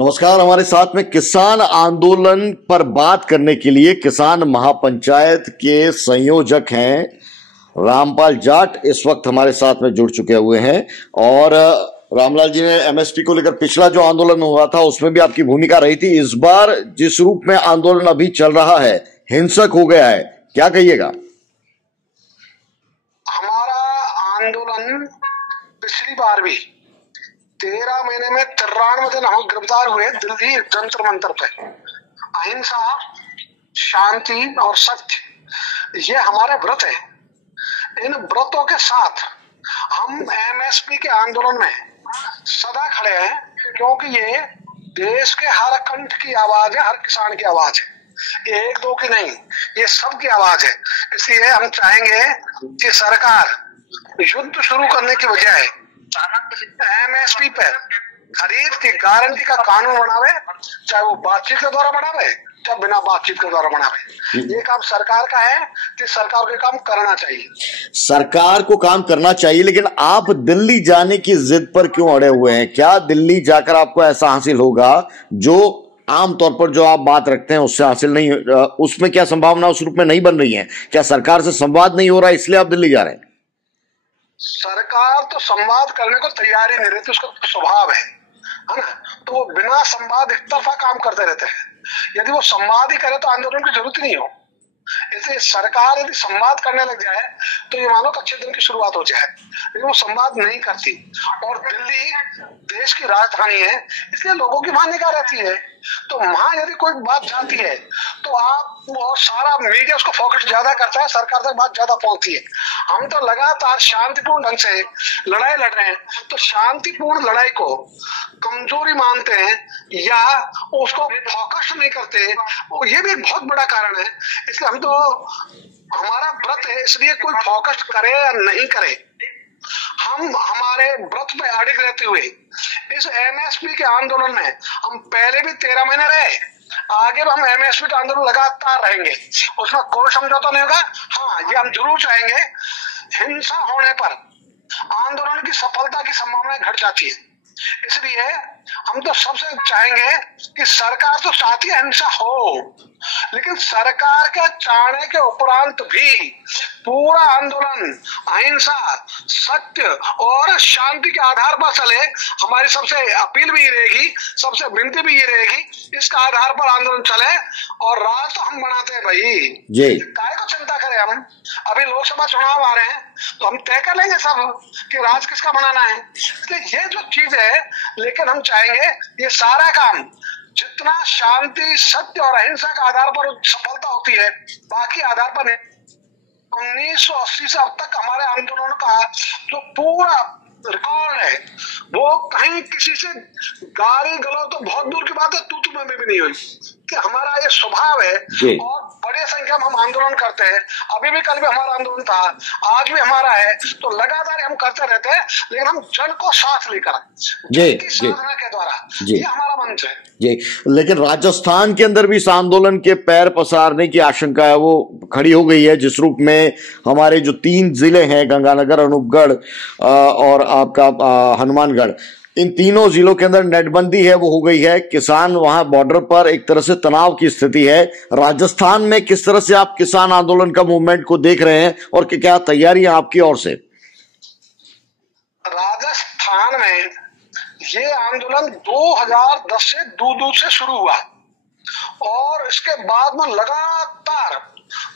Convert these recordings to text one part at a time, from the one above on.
नमस्कार। हमारे साथ में किसान आंदोलन पर बात करने के लिए किसान महापंचायत के संयोजक हैं रामपाल जाट इस वक्त हमारे साथ में जुड़ चुके हुए हैं। और रामलाल जी ने एमएसपी को लेकर पिछला जो आंदोलन हुआ था उसमें भी आपकी भूमिका रही थी। इस बार जिस रूप में आंदोलन अभी चल रहा है हिंसक हो गया है, क्या कहिएगा? हमारा आंदोलन पिछली बार भी 13 महीने में 93 दिन हम गिरफ्तार हुए दिल्ली जंतर मंतर पे। अहिंसा, शांति और सत्य ये हमारे व्रत है। इन व्रतों के साथ हम एमएसपी के आंदोलन में सदा खड़े हैं, क्योंकि ये देश के हर कंठ की आवाज है, हर किसान की आवाज है, ये एक दो की नहीं, ये सबकी आवाज है। इसलिए हम चाहेंगे कि सरकार युद्ध शुरू करने की बजाय एमएसपी पे खरीद की गारंटी का कानून बनावे, चाहे वो बातचीत के द्वारा बनावे चाहे बिना बातचीत के द्वारा बनावे। ये काम सरकार का है कि सरकार को काम करना चाहिए। सरकार को काम करना चाहिए, लेकिन आप दिल्ली जाने की जिद पर क्यों अड़े हुए हैं? क्या दिल्ली जाकर आपको ऐसा हासिल होगा जो आमतौर पर जो आप बात रखते हैं उससे हासिल नहीं? उसमें क्या संभावना उस रूप में नहीं बन रही है? क्या सरकार से संवाद नहीं हो रहा इसलिए आप दिल्ली जा रहे हैं? सरकार तो संवाद करने को तैयार ही नहीं रहती, उसका तो स्वभाव है ना। तो वो बिना संवाद एक तरफा काम करते रहते हैं। यदि वो संवाद ही करे तो आंदोलन की जरूरत ही नहीं हो। इसलिए सरकार यदि संवाद करने लग जाए तो ये मानो अच्छे दिन की शुरुआत हो जाए, लेकिन वो संवाद नहीं करती। और दिल्ली देश की राजधानी है, इसलिए लोगों की वहां निगाह रहती है। तो वहां यदि कोई बात जाती है तो आप और सारा मीडिया उसको फोकस ज्यादा करता है, सरकार तक बात ज्यादा पहुंचती है। हम तो लगातार शांतिपूर्ण ढंग से लड़ाई लड़ रहे हैं, तो शांतिपूर्ण लड़ाई को कमजोरी मानते हैं या उसको फोकस नहीं करते, ये भी एक बहुत बड़ा कारण है। इसलिए हम तो हमारा व्रत है, इसलिए कोई फोकस करे या नहीं करे, हम हमारे व्रत पे अड़िग रहते हुए इस एमएसपी के आंदोलन में हम पहले भी 13 महीने रहे, आगे भी हम एमएसपी का आंदोलन लगातार रहेंगे, उसमें कोई समझौता नहीं होगा। हाँ, ये हम जरूर चाहेंगे, हिंसा होने पर आंदोलन की सफलता की संभावना घट जाती है। इसलिए हम तो सबसे चाहेंगे कि सरकार तो चाहती है हिंसा हो, लेकिन सरकार के चाहने के उपरांत भी पूरा आंदोलन अहिंसा, सत्य और शांति के आधार पर चले। हमारी सबसे अपील भी ये रहेगी, सबसे विनती भी ये रहेगी, इसका आधार पर आंदोलन चले। और राज तो हम बनाते हैं भाई, काय को चिंता करें हम? अभी लोकसभा चुनाव आ रहे हैं तो हम तय कर लेंगे सब कि राज किसका बनाना है। इसलिए ये जो चीज है, लेकिन हम चाहेंगे ये सारा काम जितना शांति, सत्य और अहिंसा का आधार पर सफलता होती है, बाकी आधार पर 1980 से अब तक हमारे आंदोलन का जो पूरा रिकॉर्ड है वो कहीं किसी से गाली गलौज तो बहुत दूर की बात है, तू में भी नहीं हुई। कि हमारा ये स्वभाव है और बड़े संख्या में हम आंदोलन करते हैं। अभी भी, कल भी हमारा आंदोलन था, आज भी हमारा है, तो लगातार हम करते रहते हैं, लेकिन हम जन को साथ लेकर साधना के द्वारा, ये हमारा मंच है जी। लेकिन राजस्थान के अंदर भी इस आंदोलन के पैर पसारने की आशंका है, वो खड़ी हो गई है, जिस रूप में हमारे जो 3 जिले हैं, गंगानगर, अनूपगढ़ और आपका हनुमानगढ़, इन तीनों जिलों के अंदर नेटबंदी है वो हो गई है। किसान वहां बॉर्डर पर एक तरह से तनाव की स्थिति है। राजस्थान में किस तरह से आप किसान आंदोलन का मूवमेंट को देख रहे हैं और क्या तैयारियां आपकी ओर से? राजस्थान में ये आंदोलन 2010 से दूर से शुरू हुआ और इसके बाद में लगातार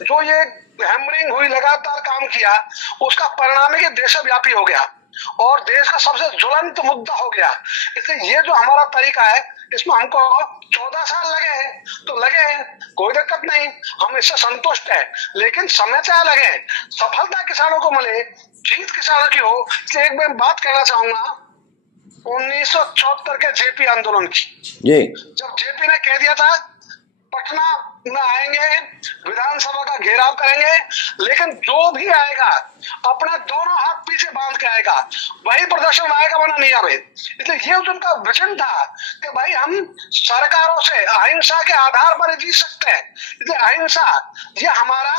जो ये हैमरिंग हुई, लगातार काम किया, उसका परिणाम है कि देशव्यापी हो गया और देश का सबसे ज्वलंत मुद्दा हो गया। इसलिए ये जो हमारा तरीका है, इसमें हमको 14 साल लगे तो लगे, कोई दिक्कत नहीं, हम इससे संतुष्ट है, लेकिन समय चाहे लगे, सफलता किसानों को मिले, जीत किसानों की हो। इसलिए एक मैं बात कहना चाहूंगा 1974 के जेपी आंदोलन की, जब जेपी ने कह दिया था पटना में आएंगे, विधानसभा का घेराव करेंगे, लेकिन जो भी आएगा अपने दोनों हाथ पीछे बांध के आएगा, वही प्रदर्शन आएगा, वरना नहीं आवे। इसलिए ये उनका विजन था कि भाई हम सरकारों से अहिंसा के आधार पर जीत सकते हैं। इसलिए अहिंसा ये हमारा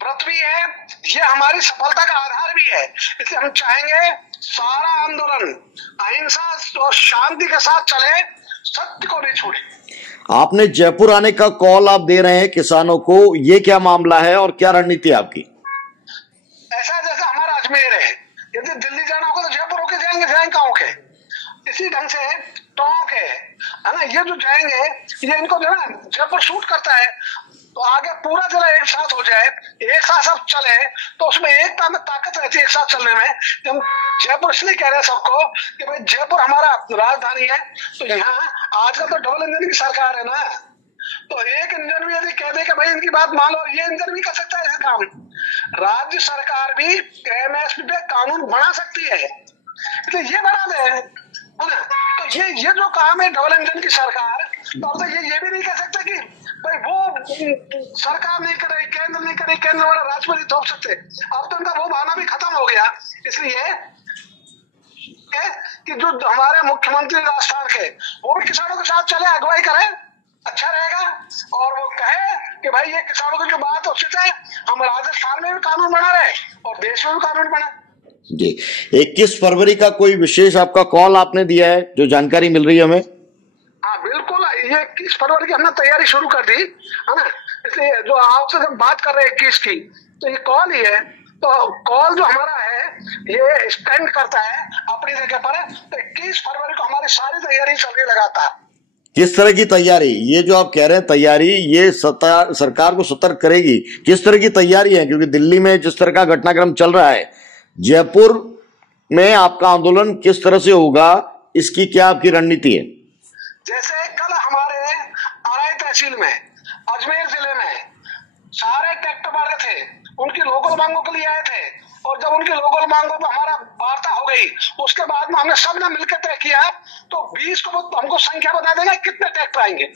व्रत भी है, ये हमारी सफलता का आधार भी है। इसलिए हम चाहेंगे सारा आंदोलन अहिंसा और शांति के साथ चले सत्य को नहीं छोड़े। आपने जयपुर आने का कॉल आप दे रहे हैं किसानों को, ये क्या मामला है और क्या रणनीति है आपकी? ऐसा जैसे हमारा अजमेर है, यदि दिल्ली जाना होगा तो जयपुर होके जाएंगे कहाँ होके? इसी ढंग से टोंक है ना, ये जो जाएंगे ये इनको जो है जयपुर शूट करता है, तो आगे पूरा जिला एक साथ हो जाए, एक साथ सब चले, तो उसमें एकता में ताकत रहती है एक साथ चलने में। हम जयपुर इसलिए कह रहे हैं सबको कि भाई जयपुर हमारा राजधानी है, तो यहाँ आजकल तो डबल इंजन की सरकार है ना, तो एक इंजन भी यदि कह दे कि भाई इनकी बात मान लो, ये इंजन भी कर सकता है ऐसे काम। राज्य सरकार भी एमएसपी पे कानून बना सकती है, तो ये बना दे, है ना। तो ये जो काम है डबल इंजन की सरकार, तो अब तो ये भी नहीं कह सकते कि भाई वो सरकार नहीं करे, केंद्र नहीं करे, केंद्र वाला राज्य में नहीं थोप सकते। अब तो इनका वो बहाना भी खत्म हो गया। इसलिए कि जो हमारे मुख्यमंत्री राजस्थान के, वो भी किसानों के साथ चले, अगुवाई करे, अच्छा रहेगा। और वो कहे कि भाई ये किसानों की जो बात उचित है, हम राजस्थान में भी कानून बना रहे और देश में भी कानून बना। जी, 21 फरवरी का कोई विशेष आपका कॉल आपने दिया है, जो जानकारी मिल रही है हमें? हाँ बिल्कुल, ये 21 फरवरी की हमने तैयारी शुरू कर दी है ना। इसलिए जो आपसे जब बात कर रहे हैं 21 की, तो ये कॉल ही है, तो कॉल जो हमारा है ये स्टैंड करता है अपनी जगह पर। तो 21 फरवरी को हमारी सारी तैयारी चल रही लगातार। किस तरह की तैयारी, ये जो आप कह रहे हैं तैयारी, ये सरकार को सतर्क करेगी? किस तरह की तैयारी है? क्योंकि दिल्ली में जिस तरह का घटनाक्रम चल रहा है, जयपुर में आपका आंदोलन किस तरह से होगा, इसकी क्या आपकी रणनीति है? जैसे कल हमारे अराई तहसील में, अजमेर जिले में सारे ट्रैक्टर वाले थे, उनकी लोकल मांगों के लिए आए थे, और जब उनकी लोकल मांगों पर हमारा वार्ता हो गई, उसके बाद में हमने सबने मिलकर तय किया, तो 20 को हमको संख्या बता देगा कितने ट्रैक्टर आएंगे,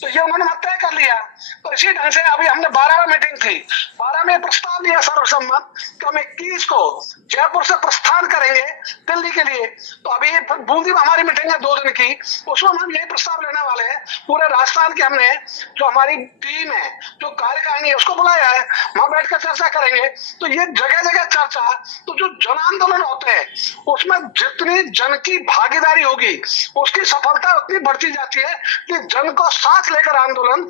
तो ये उन्होंने तय कर लिया। तो इसी ढंग से अभी हमने 12 में मीटिंग थी, 12 में प्रस्ताव लिया सर्वसम्मत कि हम 21 को जयपुर से प्रस्थान करेंगे दिल्ली के लिए। तो अभी बूंदी में हमारी मीटिंग है 2 दिन की, उसमें हम यही प्रस्ताव लेने वाले हैं। पूरे राजस्थान के हमने जो हमारी टीम है, जो कार्यकारिणी है, उसको बुलाया है, वहां बैठकर चर्चा करेंगे। तो ये जगह जगह चर्चा, तो जो जन आंदोलन होते हैं उसमें जितनी जन की भागीदारी होगी उसकी सफलता उतनी बढ़ती जाती है कि जन को साथ लेकर आंदोलन,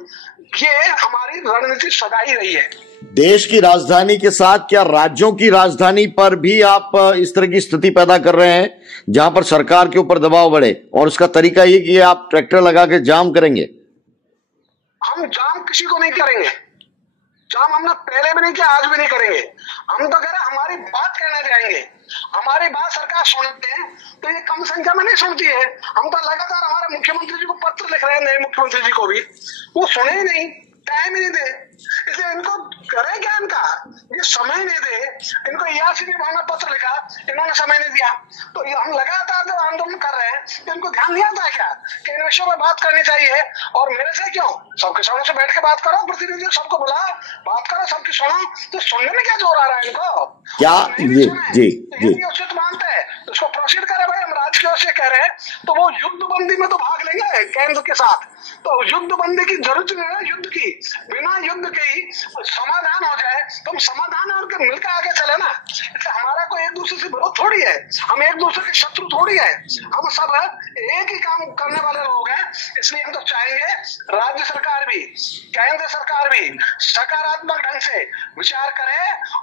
ये हमारी रणनीति सदा ही रही है। देश की राजधानी के साथ क्या राज्यों की राजधानी पर भी आप इस तरह की स्थिति पैदा कर रहे हैं जहां पर सरकार के ऊपर दबाव बढ़े, और उसका तरीका ये कि आप ट्रैक्टर लगा के जाम करेंगे? हम जाम किसी को नहीं करेंगे, जाम हमने पहले भी नहीं किया, आज भी नहीं करेंगे। हम तो कह रहे हमारी बात कहने जाएंगे, हमारी बात सरकार सुनते हैं, तो ये कम संख्या में नहीं सुनती है। हम तो लगातार हमारे मुख्यमंत्री जी को पत्र लिख रहे हैं, नए मुख्यमंत्री जी को भी, वो सुने ही नहीं, टाइम ही नहीं दे। इसलिए इनको करे क्या, इनका ये समय नहीं दे, इनको यासी भावना पत्र लिखा, इन्होंने समय नहीं दिया। तो ये हम लगातार जब आंदोलन कर रहे हैं, तो इनको ध्यान नहीं आता है क्या कि इन विषयों में बात करनी चाहिए। और मेरे से क्यों, सब किसानों से बैठ के बात करो, प्रतिनिधि सबको बुला, बात करो, सबकी सुनो। तो सुनने में क्या जोर आ रहा है इनको? क्या जी उचित मानते हैं तो उसको प्रोसीड करे। भाई हम राज्य की ओर से कह रहे हैं, तो वो युद्ध बंदी में तो भाग लेंगे केंद्र के साथ, तो युद्ध बंदी की जरूरत नहीं है। युद्ध की, बिना युद्ध के ही समाधान हो जाए, तो हम समाधान और मिलकर आगे चले ना। इससे हमारा कोई एक दूसरे से विरोध थोड़ी है, हम एक दूसरे के शत्रु थोड़ी है, हम सब एक ही काम करने वाले लोग हैं। इसलिए हम तो चाहेंगे राज्य सरकार भी, केंद्र सरकार भी सकारात्मक ढंग से विचार करे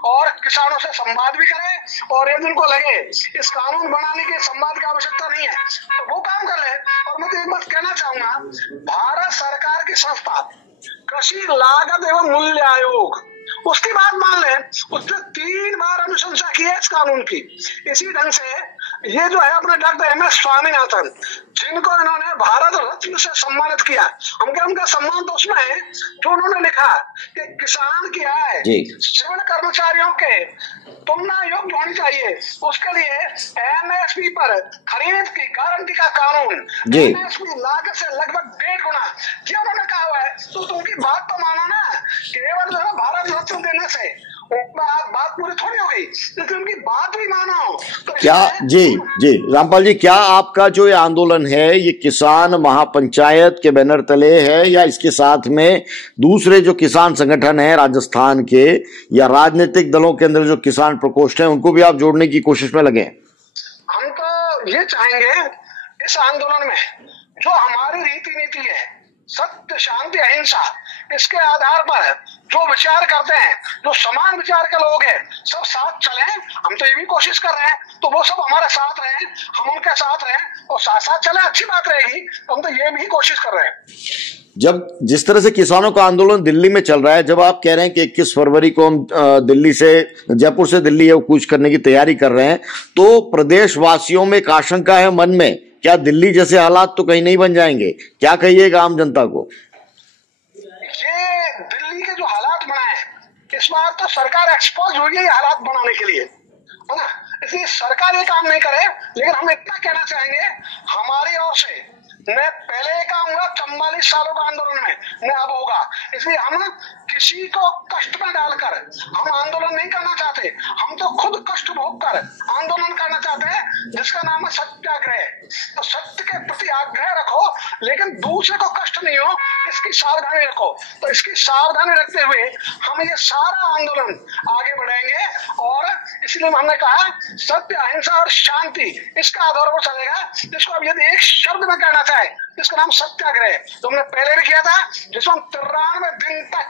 और किसानों से संवाद भी करे, और यदि उनको लगे इस कानून बनाने के संवाद की आवश्यकता नहीं है तो वो काम कर ले। और मैं तो एक बात कहना चाहूंगा, भारत सरकार की संस्था कृषि लागत एवं मूल्य आयोग, उसकी बात मान ले, उसने 3 बार अनुशंसा की है इस कानून की। इसी ढंग से ये जो है अपने डॉक्टर एम.एस. स्वामीनाथन, जिनको इन्होंने भारत रत्न से सम्मानित किया, उनका सम्मान तो उसमें है जो उन्होंने लिखा कि किसान की आय सिविल कर्मचारियों के तुलना योग्य होनी चाहिए, उसके लिए एमएसपी पर खरीद की गारंटी का कानून, एमएसपी लागत से लगभग 1.5 गुना, ये उन्होंने कहा हुआ है। तो उनकी बात तो मानो ना, केवल जो है भारत रत्न देने से बात पूरी थोड़ी हो गई, लेकिन उनकी बात भी मानो। तो क्या जी रामपाल जी, क्या आपका जो ये आंदोलन है ये किसान महापंचायत के बैनर तले है, या इसके साथ में दूसरे जो किसान संगठन है राजस्थान के या राजनीतिक दलों के अंदर जो किसान प्रकोष्ठ है उनको भी आप जोड़ने की कोशिश में लगे? हम तो ये चाहेंगे इस आंदोलन में जो हमारी रीति नीति है, सत्य, शांति, अहिंसा, इसके आधार पर जो विचार करते हैं, जो समान विचार के लोग हैं, सब साथ चलें। हम तो ये भी कोशिश कर रहे हैं, तो वो सब हमारे साथ रहें, हम उनके साथ रहें और साथ साथ चले, अच्छी बात रहेगी। हम तो ये भी कोशिश कर रहे हैं। जब जिस तरह से किसानों का आंदोलन दिल्ली में चल रहा है, जब आप कह रहे हैं कि 21 फरवरी को हम दिल्ली से, जयपुर से दिल्ली कूच करने की तैयारी कर रहे हैं, तो प्रदेशवासियों में एक आशंका है मन में, क्या दिल्ली जैसे हालात तो कहीं नहीं बन जाएंगे? क्या कहिएगा आम जनता को? ये दिल्ली के जो हालात बनाए, इस बार तो सरकार एक्सपोज हुई है ये हालात बनाने के लिए, है ना। इसलिए सरकार ये काम नहीं करे, लेकिन हम इतना कहना चाहेंगे, हमारी ओर से न पहले काम हुआ 44 सालों का आंदोलन में, न अब होगा। इसलिए हम किसी को कष्ट में डालकर हम आंदोलन नहीं करना चाहते। हम तो खुद कष्ट भोग कर आंदोलन करना चाहते हैं, जिसका नाम है सत्याग्रह। तो सत्य के प्रति आग्रह रखो, लेकिन दूसरे को कष्ट नहीं हो, इसकी सावधानी रखो। तो इसकी सावधानी रखते हुए हम ये सारा आंदोलन आगे बढ़ाएंगे। और इसलिए हमने कहा सत्य, अहिंसा और शांति, इसका आधार पर चलेगा। जिसको अब यदि एक शब्द में कहना चाहे, जिसका नाम सत्याग्रह, तो हमने पहले भी किया था, जिसमें 93 दिन तक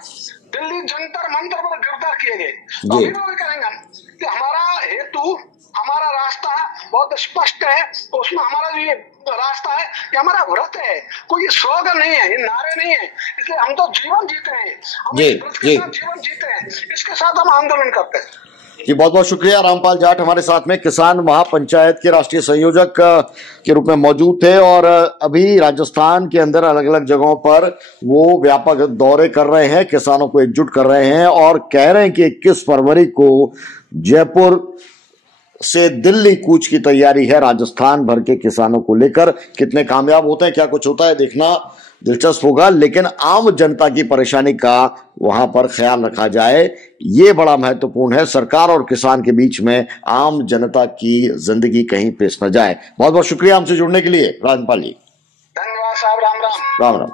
दिल्ली जंतर मंतर पर गिरफ्तार किए गए। तो अभी भी करेंगे हम कि हमारा हेतु, हमारा रास्ता बहुत स्पष्ट है। तो उसमें हमारा जो ये रास्ता है, ये हमारा व्रत है, कोई स्लोगन नहीं है, ये नारे नहीं है। इसलिए हम तो जीवन जीते हैं, हम इस व्रत के साथ जीवन जीते हैं, इसके साथ हम आंदोलन करते हैं। जी, बहुत बहुत शुक्रिया। रामपाल जाट हमारे साथ में किसान महापंचायत के राष्ट्रीय संयोजक के रूप में मौजूद थे, और अभी राजस्थान के अंदर अलग अलग जगहों पर वो व्यापक दौरे कर रहे हैं, किसानों को एकजुट कर रहे हैं, और कह रहे हैं कि 21 फरवरी को जयपुर से दिल्ली कूच की तैयारी है राजस्थान भर के किसानों को लेकर। कितने कामयाब होते हैं, क्या कुछ होता है, देखना दिलचस्प होगा। लेकिन आम जनता की परेशानी का वहां पर ख्याल रखा जाए, ये बड़ा महत्वपूर्ण है। सरकार और किसान के बीच में आम जनता की जिंदगी कहीं पेश न जाए। बहुत बहुत शुक्रिया हमसे जुड़ने के लिए रामपाल जी। धन्यवाद साहब। राम राम। राम राम।